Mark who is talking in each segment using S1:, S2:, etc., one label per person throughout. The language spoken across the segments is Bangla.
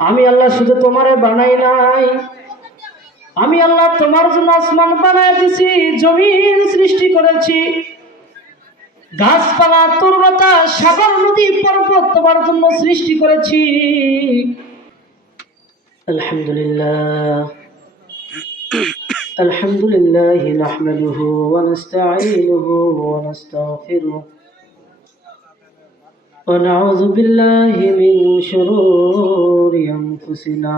S1: আমি আল্লাহ শুধু তোমারে বানাই নাই আমি আল্লাহ তোমার জন্য আসমান বানাই দিছি জমিন সৃষ্টি করেছি গাছপালা তরুলতা সাগর নদী পর্বত তোমার জন্য সৃষ্টি করেছি আলহামদুলিল্লাহ الحمد لله نحمده ونستعينه ونستغفره ونعوذ بالله من شرور أنفسنا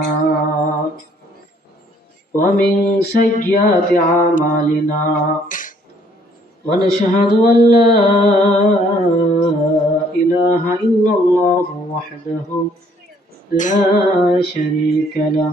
S1: ومن سيئات أعمالنا. ونشهد أن لا إله إلا الله وحده لا شريك له.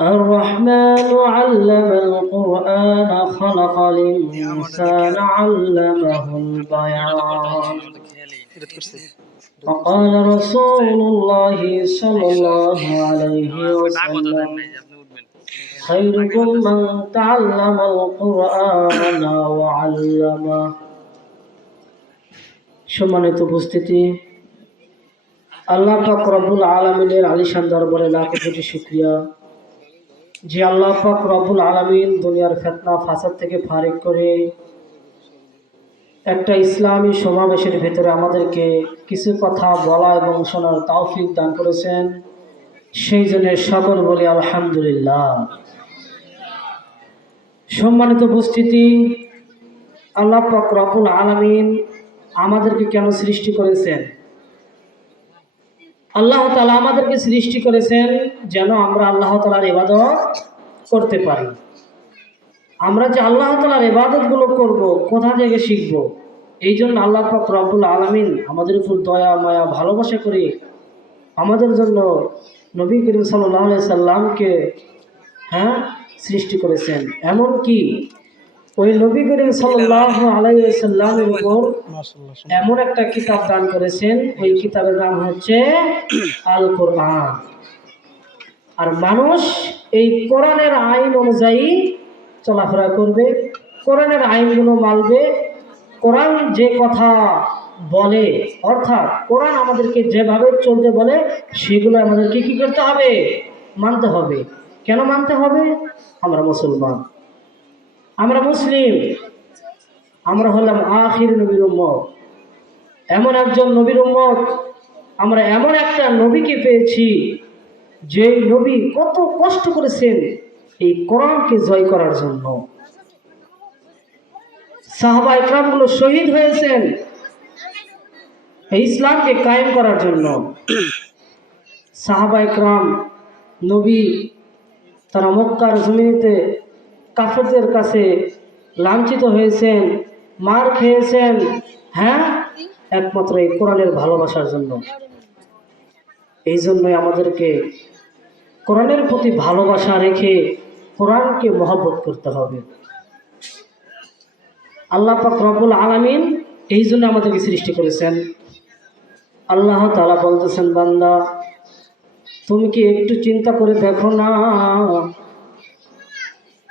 S1: الرحمن علم القرآن خلق الإنسان علمه البيان وقال رسول الله صلى الله عليه وسلم خيركم من تعلم القرآن وعلمه সম্মানিত উপস্থিতি আল্লাহ পাক রব্বুল আলমিনের আলিশান দরবারে লাখ কোটি শুক্রিয়া যে আল্লাহ পাক রব্বুল আলমিন দুনিয়ার ফেতনা, ফাসাদ থেকে ফারিক করে একটা ইসলামী সমাবেশের ভেতরে আমাদেরকে কিছু কথা বলা এবং শোনার তাওফিক দান করেছেন। সেই জন্য সকল বলি আলহামদুলিল্লাহ। সম্মানিত উপস্থিতি, আল্লাহ পাক রব্বুল আলমিন আমাদেরকে কেন সৃষ্টি করেছেন? আল্লাহ তালা আমাদেরকে সৃষ্টি করেছেন যেন আমরা আল্লাহ তালার ইবাদত করতে পারি। আমরা যে আল্লাহ তালার ইবাদতগুলো করব, কোথা থেকে শিখব? এই জন্য আল্লাহ পাক রব্বুল আলমিন আমাদের উপর দয়া, মায়া, ভালোবাসা করে আমাদের জন্য নবী করিম সাল্লাহ সাল্লামকে হ্যাঁ সৃষ্টি করেছেন। এমন কি ওই নবী করিম সাল্লাহ আলাইসাল্লামের উপর এমন একটা কিতাব দান করেছেন ওই কিতাবের নাম হচ্ছে আল কোরআন আর মানুষ এই কোরআনের আইন অনুযায়ী চলাফেরা করবে কোরআনের আইনগুলো মানবে কোরআন যে কথা বলে অর্থাৎ কোরআন আমাদেরকে যেভাবে চলতে বলে সেগুলো আমাদেরকে কি করতে হবে? মানতে হবে। কেন মানতে হবে? আমরা মুসলমান। আমরা মুসলিম, আমরা হলাম আখির নবীর উম্মত। এমন একজন নবীর উম্মত, আমরা এমন একটা নবীকে পেয়েছি যে নবী কত কষ্ট করেছেন এই কোরআনকে জয় করার জন্য। সাহাবা ইকরামগুলো শহীদ হয়েছেন ইসলামকে কায়েম করার জন্য। সাহাবা ইকরাম নবী তারা মক্কার জমিতে কাফেরদের কাছে লাঞ্ছিত হয়েছেন, মার খেয়েছেন হ্যাঁ? একমাত্র এই কোরআনের ভালোবাসার জন্য। এই জন্যই আমাদেরকে কোরআনের প্রতি ভালোবাসা রেখে কোরআনকে মহব্বত করতে হবে। আল্লাহ পাক রব্বুল আলামিন এই জন্য আমাদেরকে সৃষ্টি করেছেন। আল্লাহ তালা বলতেছেন, বান্দা, তুমি কি একটু চিন্তা করে দেখো না?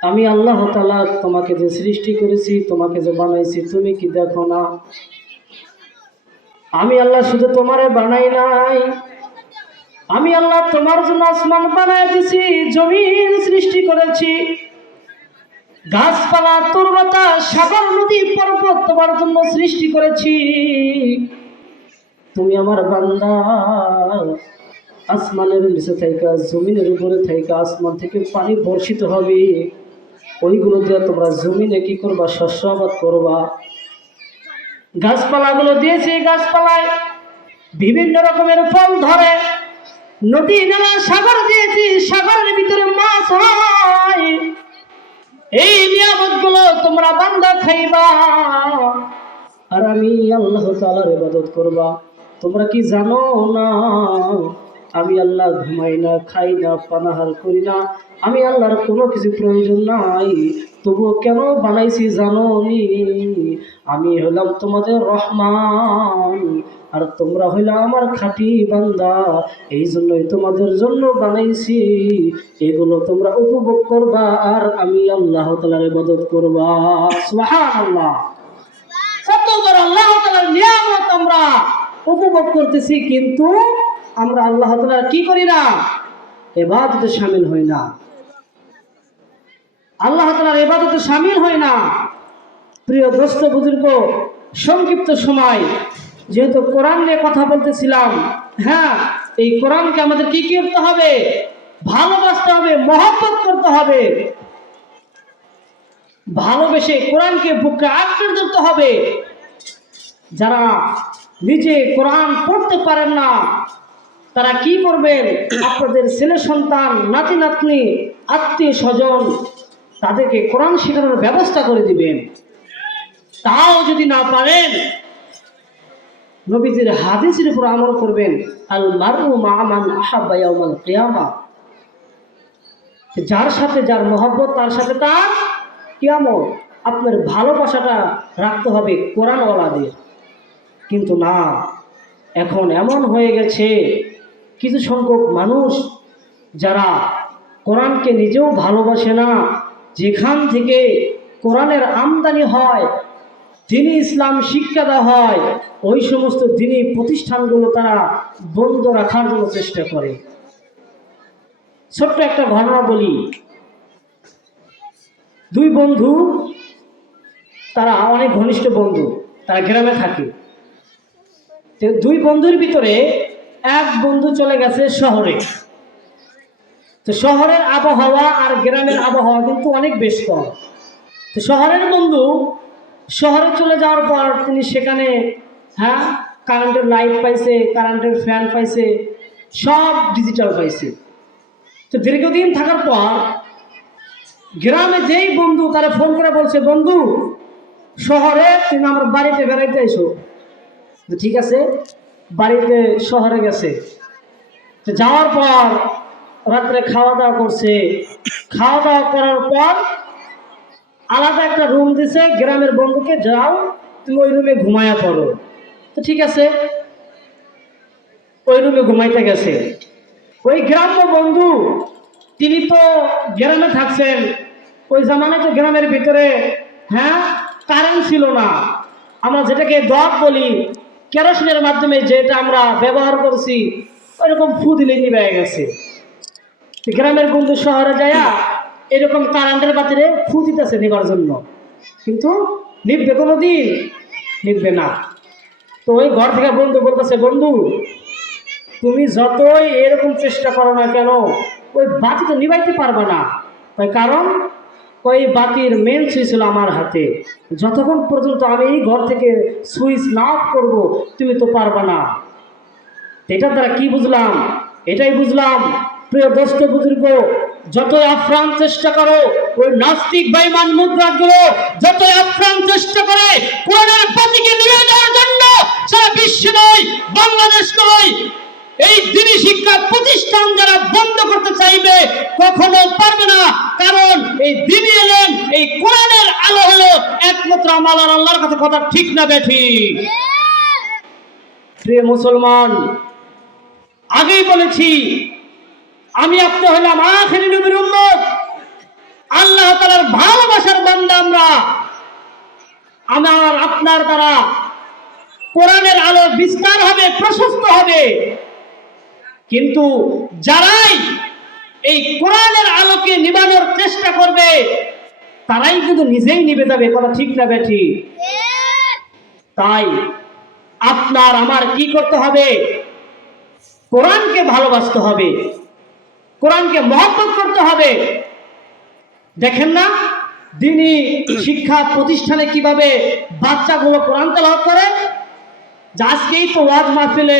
S1: আমি আল্লাহ তালা তোমাকে যে সৃষ্টি করেছি, তোমাকে যে বানাইছি, তুমি কি দেখো না? আমি আল্লাহ শুধু তোমারে বানাই নাই। আমি আল্লাহ তোমার জন্য আসমান বানাই দিছি, জমিন সৃষ্টি করেছি। গাছপালা তরুলতা সাগর, নদী, পর্বত তোমার জন্য সৃষ্টি করেছি। তুমি আমার বান্দা। আসমানের নিচে থাইকা জমিনের উপরে থাইকা আসমান থেকে পানি বর্ষিত হবে। ওইগুলো দিয়ে তোমরা জমিনে কি করবা, শস্য আবাদ করবা। গাছপালাগুলো দিয়েছে গাছপালায়, বিভিন্ন রকমের ফল ধরে। নদী, নালা, সাগর দিয়েছি, সাগরের ভিতরে মাছ হয়। এই নিয়ামতগুলো তোমরা বান্দা খাইবা। আর আমি আল্লাহ তালার ইবাদত করবা। তোমরা কি জানো না? আমি আল্লাহ ঘুমাই না, খাই না, পানাহার করি না, আমি আল্লাহর কোনো কিছু প্রয়োজন নাই। তবুও কেন বানাইছি জানো নি? আমি হলাম তোমাদের রহমান, আর তোমরা হইলে আমার খাঁটি বান্দা এই জন্যই তোমাদের জন্য বানাইছি। এগুলো তোমরা উপভোগ করবা, আর আমি আল্লাহ তালার মদত করবা। আল্লাহ সত্যবার আল্লাহ তালার নিয়ামত আমরা উপভোগ করতেছি, কিন্তু আমরা আল্লাহ কি করি না? এবাদতে সামিল হই না। আল্লাহ তালার এবাদতে সামিল হয় না। প্রিয় দোস্ত, বুজুর্গ, সংক্ষিপ্ত সময়। যেহেতু কোরআন নিয়ে কথা বলতেছিলাম হ্যাঁ এই কোরআনকে আমাদের কি করতে হবে? ভালোবাসতে হবে, মহব্বত করতে হবে। ভালোবেসে কোরআনকে বুকে আঁকড়ে ধরতে হবে। যারা নিজে কোরআন পড়তে পারেন না তারা কি করবেন? আপনাদের ছেলে সন্তান, নাতি, নাতনি, আত্মীয় স্বজন তাদেরকে কোরআন শেখানোর ব্যবস্থা করে দিবেন। তাও যদি না পারেন, নবীজির হাদিসের উপর আমল করবেন। যার সাথে যার মহব্বত, তার সাথে তার কিয়ামত। আপনার ভালোবাসাটা রাখতে হবে কোরআনওয়ালাদের। কিন্তু না, এখন এমন হয়ে গেছে কিছু সংখ্যক মানুষ যারা কোরআনকে নিজেও ভালোবাসে না, যেখান থেকে কোরআনের আমদানি হয়, দিনই ইসলাম শিক্ষা দেওয়া হয়, ওই সমস্ত দিনই প্রতিষ্ঠানগুলো তারা বন্ধ রাখার জন্য চেষ্টা করে। ছোট্ট একটা ঘটনা বলি। দুই বন্ধু, তারা অনেক ঘনিষ্ঠ বন্ধু, তারা গ্রামে থাকে। দুই বন্ধুর ভিতরে এক বন্ধু চলে গেছে শহরে। তো শহরের আবহাওয়া আর গ্রামের আবহাওয়া কিন্তু অনেক বেশ কম। তো শহরের বন্ধু শহরে চলে যাওয়ার পর তিনি সেখানে হ্যাঁ কারেন্টের লাইট পাইছে কারেন্টের ফ্যান পাইছে, সব ডিজিটাল পাইছে। তো দীর্ঘদিন থাকার পর গ্রামে যেই বন্ধু তারা ফোন করে বলছে, বন্ধু, শহরে তুমি আমার বাড়িতে বেড়াইতে তো ঠিক আছে বাড়িতে শহরে গেছে। যাওয়ার পর রাত্রে খাওয়া দাওয়া করছে। খাওয়া দাওয়া করার পর আলাদা একটা রুম দিছে, গ্রামের বন্ধুকে, যাও, তুমি ওই রুমে ঘুমায়া পড়ো। তো ঠিক আছে, ওই রুমে ঘুমাইতে গেছে। ওই গ্রাম্য বন্ধু, তিনি তো গ্রামে থাকছেন। ওই জামানায় তো গ্রামের ভিতরে। হ্যাঁ কারেন্ট ছিল না। আমরা যেটাকে দপ বলি কেরোসিনের মাধ্যমে যেটা আমরা ব্যবহার করছি, ওইরকম ফু দিলে নিবে গেছে গ্রামের বন্ধু শহরে যায়া এরকম কারেন্টের বাতিরে ফু দিতেছে নিবার জন্য। কিন্তু নিববে কোনো দিন নিববে না। তো ওই ঘর থেকে বন্ধু বলতেছে, বন্ধু, তুমি যতই এরকম চেষ্টা করো না কেন, ওই বাতি তো নিবাইতে পারবে না। ওই কারণ ওই বাতির মেন সুইচ হলো আমার হাতে। যতক্ষণ পর্যন্ত আমি এই ঘর থেকে সুইচ না অফ করব, তুমি তো পারবে না। এটার দ্বারা কি বুঝলাম? এটাই বুঝলাম, প্রিয় দোস্ত বুজুর্গ, যতই আফ্রান চেষ্টা করো, ওই নাস্তিক বাইমান মুদ্রাগুলো যতই আফ্রান চেষ্টা করে, কোরআনের বাতিকে নিয়ে যাওয়ার জন্য সারা বিশ্ব নয়, বাংলাদেশ নয়, এই দিনী শিক্ষা প্রতিষ্ঠান যারা বন্ধ করতে চাইবে, কখনো পারবে না। কারণ এই দিনী এলেন এই কোরআনের আলো হলো একমাত্র আমার আল্লাহর কাছে কথা ঠিক না বেঠি। প্রিয় মুসলমান, আগেই বলেছি, আমি আপনি হলাম আখেরি নবীর উম্মত। আল্লাহ তালার ভালোবাসার বান্দা আমরা। আমার, আপনার দ্বারা কোরআনের আলো বিস্তার হবে, প্রশস্ত হবে। কিন্তু যারাই এই কোরআনের আলোকে নিবানোর চেষ্টা করবে তারাই কিন্তু নিজেই নিবে যাবে কথা ঠিক না বেঠি? তাই আপনার আমার কি করতে হবে? কোরআনকে ভালোবাসতে হবে। কোরআনকে মহব্বত করতে হবে। দেখেন না, দিনই শিক্ষা প্রতিষ্ঠানে কীভাবে বাচ্চাগুলো কোরআন তেলাওয়াত করে? আজকেই তো ওয়াজ মাহফিলে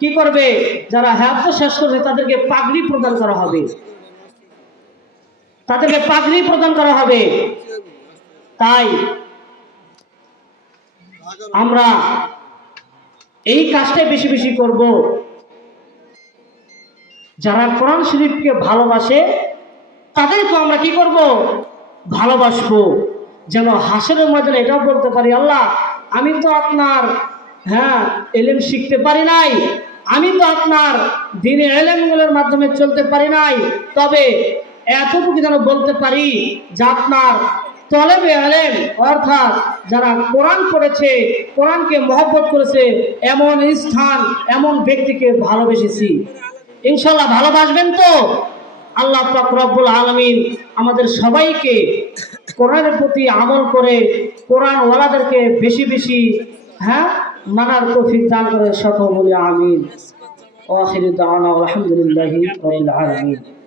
S1: কি করবে? যারা হ্যাপ্ত শেষ করবে, তাদেরকে পাগড়ি প্রদান করা হবে। তাদেরকে পাগড়ি প্রদান করা হবে। তাই আমরা এই কাজটাই বেশি বেশি করব। যারা কোরআন শরীফকে ভালোবাসে তাদেরকে আমরা কি করব? ভালোবাসবো। যেন হাসরের মাঝে এটাও বলতে পারি, আল্লাহ, আমি তো আপনার হ্যাঁ এলেম শিখতে পারি নাই। আমি তো আপনার দিনে এলেমগুলোর মাধ্যমে চলতে পারি নাই। তবে এতটুকু যেন বলতে পারি যে আপনার তলেবে এলেন অর্থাৎ যারা কোরআন পড়েছে, কোরআনকে মহব্বত করেছে, এমন স্থান, এমন ব্যক্তিকে ভালোবেসেছি। ইনশাল্লাহ ভালোবাসবেন তো? আল্লাহ পাক আলমিন আমাদের সবাইকে কোরআনের প্রতি আমল করে কোরআন ওয়ালাদেরকে বেশি বেশি হ্যাঁ মানার তৌফিক দান করে সকল বলে আমিন। ওয়াখির দাওয়ানা আলামিন।